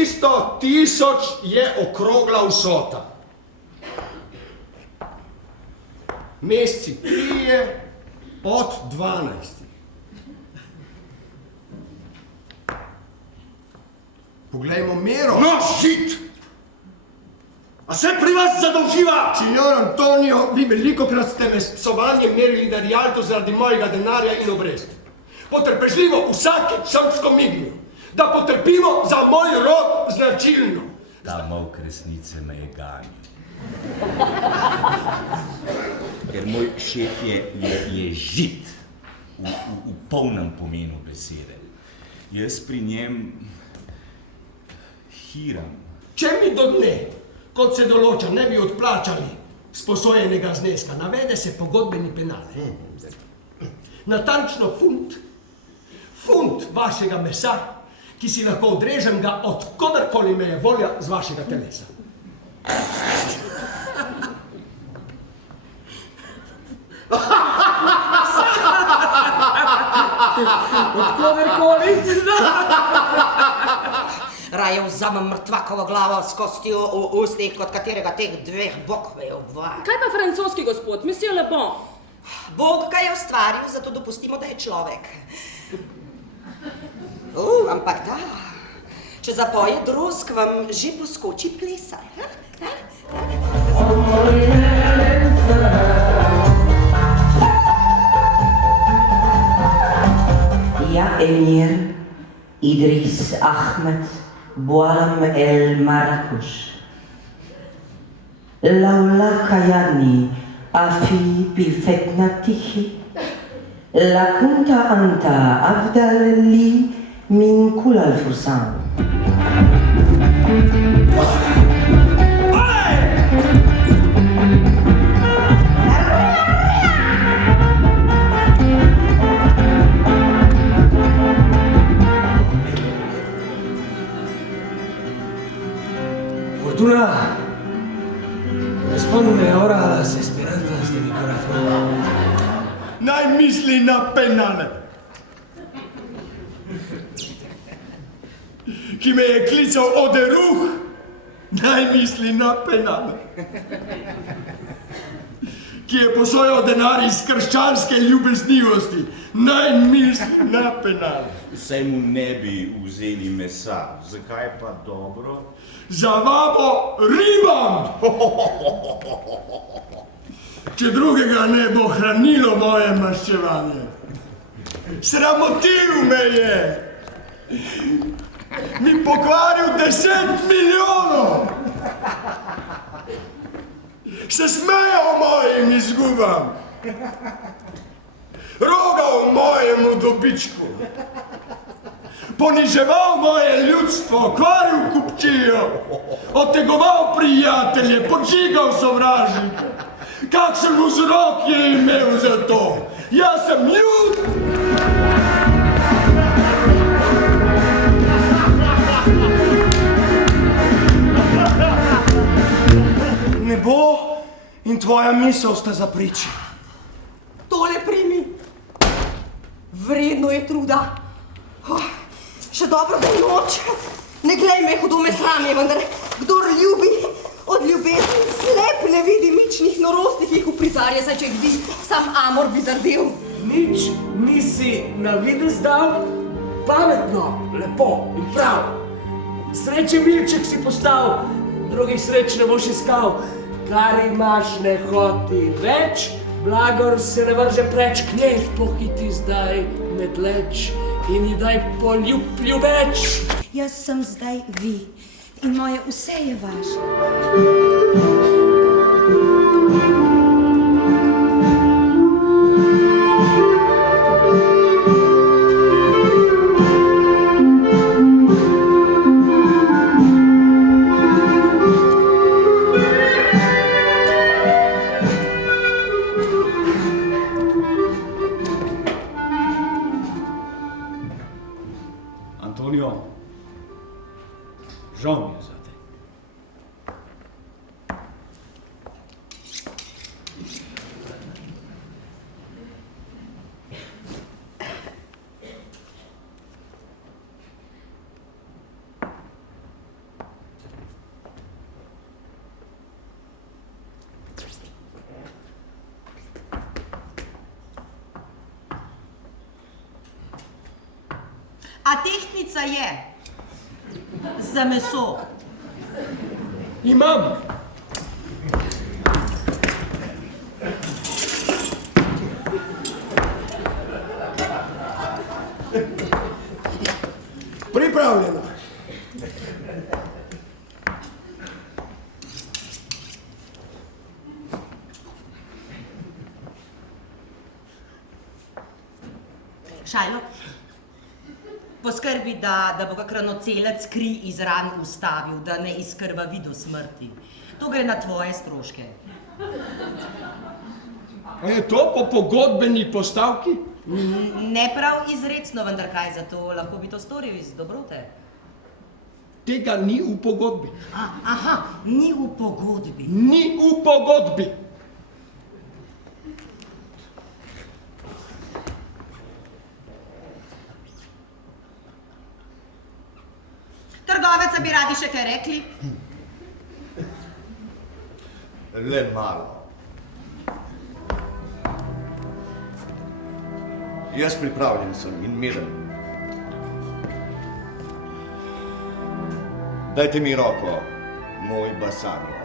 300.000 je okrogla vsota. Meseci 3 od 12. Poglejmo mero. No, šit! A se pri vas zadolživa? Signor Antonio, vi velikokrat ste me s psovanjem merili da rialto zaradi mojega denarja in obresti. Potrpežljivo vsakeč sem skomignil, da potrpimo za moj rod značilno. Ta molk resnice me je ganil. Ker moj šef je žid, v polnem pomenu besede. Jaz pri njem hiram. Če mi do dne, kot se določa, ne bi odplačali sposojenega zneska, navede se pogodbeni penal. Natančno funt vašega mesa, ki si lahko odrežem ga od kodarkoli me je volja z vašega telesa. Od kodarkoli? Raje vzamem mrtvakovo glavo s kostjo v ustih, kot katerega teh dveh bokvejev dva. Kaj pa francoski gospod, monsieur Le Bon? Bog ga je ustvaril, zato dopustimo, da je človek. Ampak da, če zapoje drusk, vam že poskoči plesat. Ja, Emir Idris Ahmed Boualam El Marrakush. Laulaka yani afi bifetnatihi. La kunta anta afdal li min kul al-fursan. Fortuna, responde ahora a las esperanzas de mi corazón. Naj misli na penale. Ki me je klical Oderuh, naj misli na penale. Ki je posojal denar iz krščanske ljubeznivosti, naj misli na penale. Saj mu ne bi vzeli mesa, zakaj pa dobro? Za vabo ribam! Če drugega ne bo hranilo moje maščevanje. Sramotil me je! Mi pokvaril 10 milijonov! Se smejal mojim izgubam! Rogal mojemu dobičku! Poniževal moje ljudstvo, kvaril kupčijo, otegoval prijatelje, podžigal sovražnike. Kakšen vzrok je imel za to? Jaz sem ljud! Nebo in tvoja misel sta za priči. Tole primi. Vredno je truda. Še dobro, da je noč. Ne glej me, hudo me sranje, vendar kdor ljubi, od ljubezni slep ne vidi mičnih norosti, ki jih uprizarja, saj če jih bi, sam Amor bi zardel. Nič nisi na videz dal, pametno, lepo in prav. Sreče milček si postal, drugih sreč ne boš iskal. Kar imaš ne hoti več, blagor se ne vrže preč, knjež pohiti zdaj medleč in ji daj poljubeč. Jaz sem zdaj vi in moje vse je vaše. Antonio, žal mi je zate. A tehtnica je za meso? Imam. Pripravljeno. Šajlo, poskrbi, da bo kak ranocelec kri iz ran ustavil, da ne izkrvavi do smrti. To gre na tvoje stroške. A je to po pogodbeni postavki? Ne prav izrecno, vendar kaj za to, lahko bi to storil iz dobrote. Tega ni v pogodbi. Aha, ni v pogodbi. Ni v pogodbi. Trgovec, bi radi še kaj rekli? Le malo. Jaz pripravljen sem in miren. Dajte mi roko, moj Basarjo.